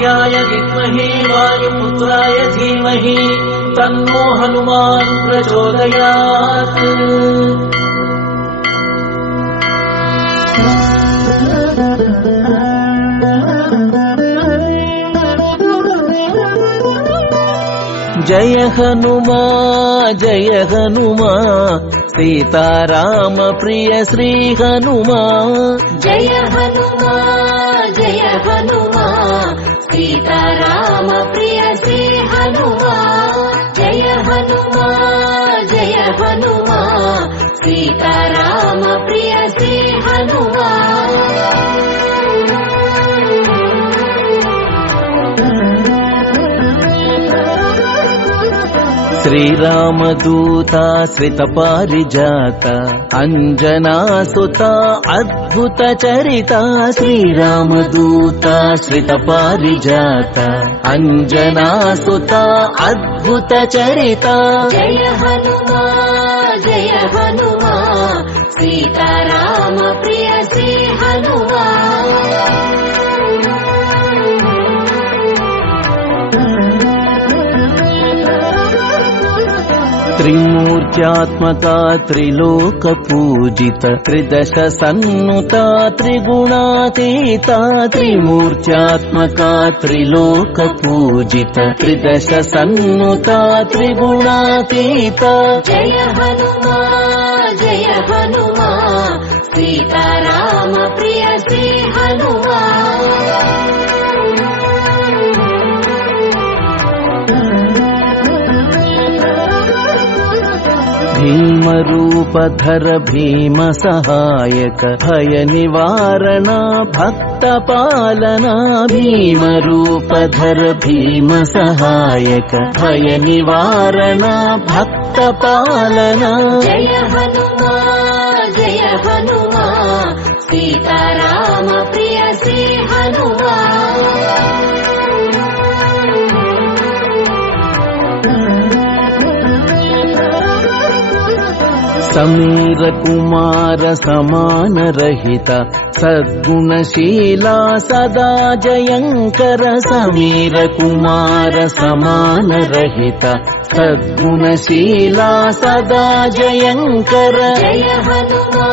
प्रियाय विद्महे वायुपुत्राय धीमहि तन्नो हनुमान् प्रचोदयात्। जय हनुमा जय हनुमा सीताराम प्रिय श्री हनुमा। जय हनुमा जय हनुमा सीताराम प्रिय श्री हनुमा। जय हनुमा जय हनुमा सीताराम प्रिय श्री हनुमा। श्रीरामदूता श्रितपारिजाता अंजनासुता अद्भुत चरिता। श्रीरामदूता श्रितपारिजाता अंजनासुता अद्भुत चरिता। जय हनुमा सीताराम प्रिय श्री हनुमा। त्रिमूर्त्यात्मका त्रिलोकपूजित त्रिदश सन्नुता त्रिगुणातीता। त्रिमूर्त्यात्मका त्रिलोकपूजित त्रिदश सन्नुता त्रिगुणातीता। जय हनुमा सीताराम प्रिय श्री हनुमा। भीमरूपधर भीम सहायक भय निवारणा भक्त पालना। भीमरूपधर भीम सहायक भय निवारणा भक्त पालना। जय हनुमा सीताराम प्रिय श्री हनुमा। समीर कुमार समान रहिता सद्गुणशीला सदा जयंकर। समीर कुमार समान रहिता सद्गुणशीला सदा जयंकर। जय हनुमा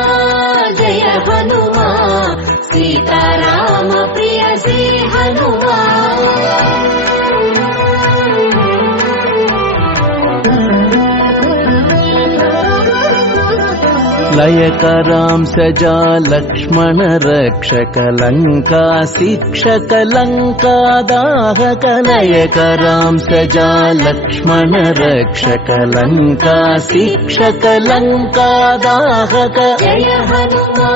सीताराम प्रिय श्री हनुमा। लयकरांसजा लक्ष्मण रक्षक लंका शिक्षक लंका दाहक। लयकरांसजा लक्ष्मण रक्षक लंका शिक्षक लंका दाहक। जय हनुमा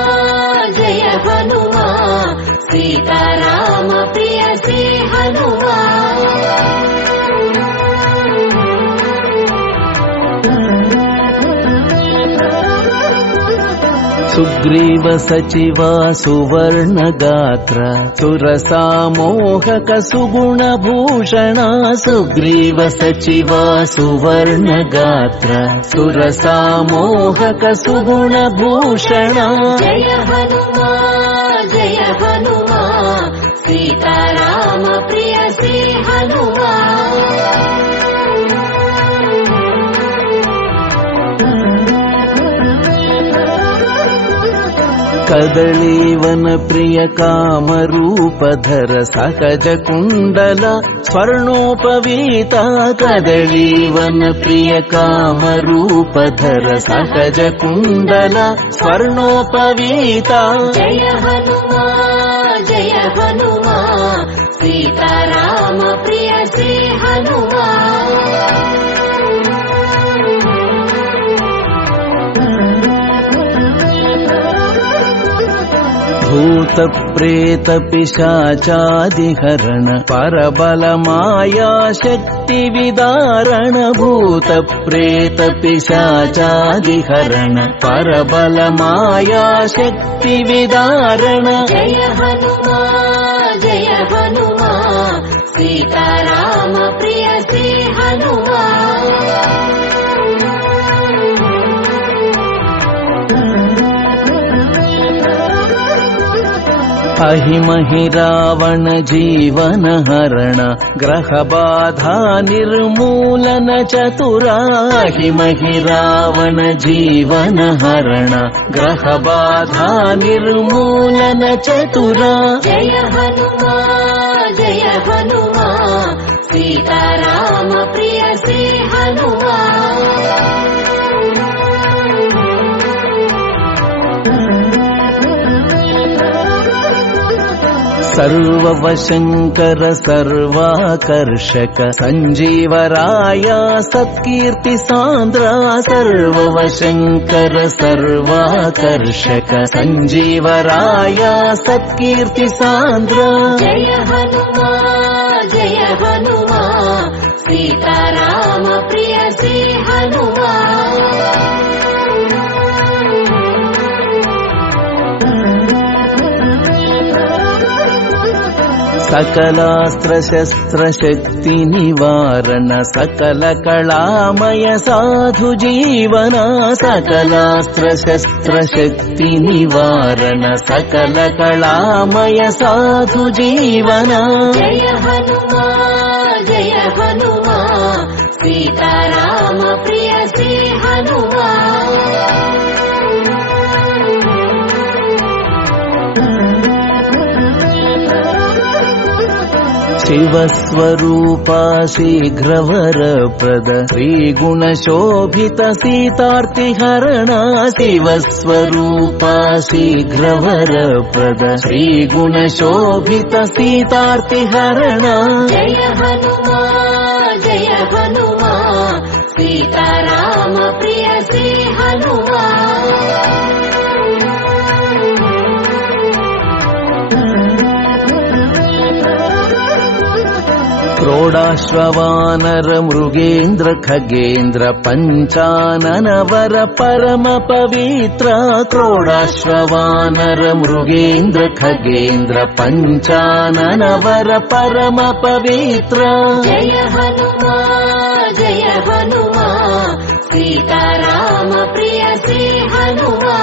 सीताराम प्रिय श्री हनुमा। सुग्रीव सचिवा सुवर्ण गात्र सुरसामोहक सुगुण भूषणा। सुग्रीव सचिवा सुवर्ण गात्र सुरसामोहक सुगुण भूषणा। जय हनुमा सीताराम प्रिय श्री हनुमा। कदलीवन प्रिय कामरूपधर सकज कुंडल स्वर्णोपवीता। कदलीवन प्रिय कामरूपधर सकज कुंडल स्वर्णोपवीता। जय हनुमा सीताराम प्रिय श्री हनुमा। भूत प्रेत पिशाचादिहरण परबल माया शक्ति विदारण। भूत प्रेत पिशाचादिहरण परबल माया शक्ति विदारण। जय हनुमा सीताराम प्रिय श्री हनुमा। अहिमहि रावण जीवन हरण ग्रह बाधा निर्मूलन चतुरा अहिमहि रावण जीवन हरण ग्रह बाधा निर्मूलन चतुरा जय हनुमा सीताराम प्रिय श्री हनुमा सर्ववशङ्कर सर्वाकर्षक सञ्जीवराय सत्कीर्ति सान्द्रा सर्ववशङ्कर सर्वाकर्षक सञ्जीवराय सत्कीर्ति सान्द्रा जय हनुमा सीताराम प्रिय श्री हनुमा सकलास्त्र शस्त्र शक्ति निवारण सकल कलामय साधु जीवन सकलास्त्र शस्त्र शक्ति निवारण सकल कलामय साधु जीवन जय हनुमा सीताराम प्रिय श्री हनुमा शिवस्वरूपा शीघ्रवरप्रद श्रीगुणशोभित सीतार्तिहरणा शिवस्वरूपा शीघ्रवरप्रद श्रीगुणशोभित सीतार्तिहरणा जय हनुमा सीताराम प्रिय श्री हनुमा क्रोडाश्ववानर मृगेन्द्र खगेन्द्र पञ्चाननवर परम पवित्र क्रोडाश्ववानर मृगेन्द्र खगेन्द्र पञ्चाननवर परम पवित्र जय हनुमा सीताराम प्रिय श्री हनुमा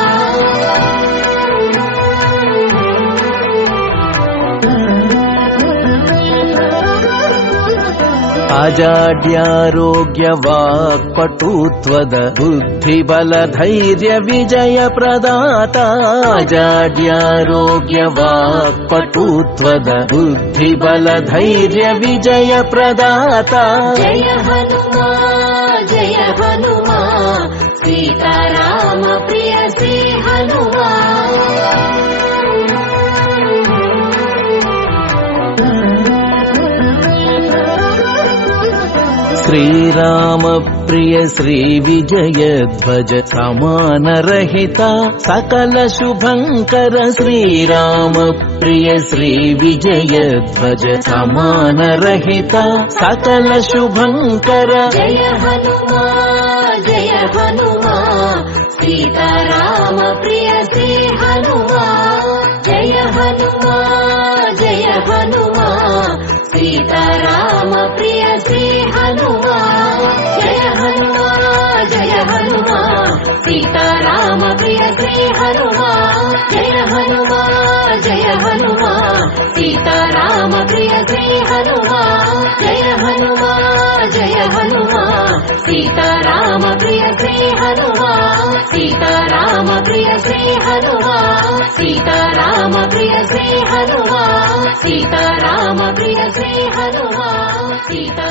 अजाड्यारोग्य वाक्पटुत्वद बुद्धिबल धैर्य विजय प्रदाता अजाड्यारोग्य वाक्पटुत्वद बुद्धिबल धैर्य विजय प्रदाता जय हनुमा सीताराम प्रिय श्री हनुमा श्रीराम प्रिय श्री विजय ध्वज समान रहिता सकल शुभंकर श्रीराम प्रिय श्री विजय ध्वज समान रहिता सकल शुभंकर जय हनुमा सीताराम प्रिय श्री हनुमा जय हनुमा सीताराम प्रिय श्री हनुमा जय हनुमा सीताराम प्रिय श्री हनुमा जय हनुमा सीताराम प्रिय श्री हनुमा जय हनुमा सीताराम प्रिय श्री हनुमा सीताराम प्रिय श्री हनुमा सीताराम प्रिय श्री हनुमा सीताराम प्रिय श्री हनुमा सीता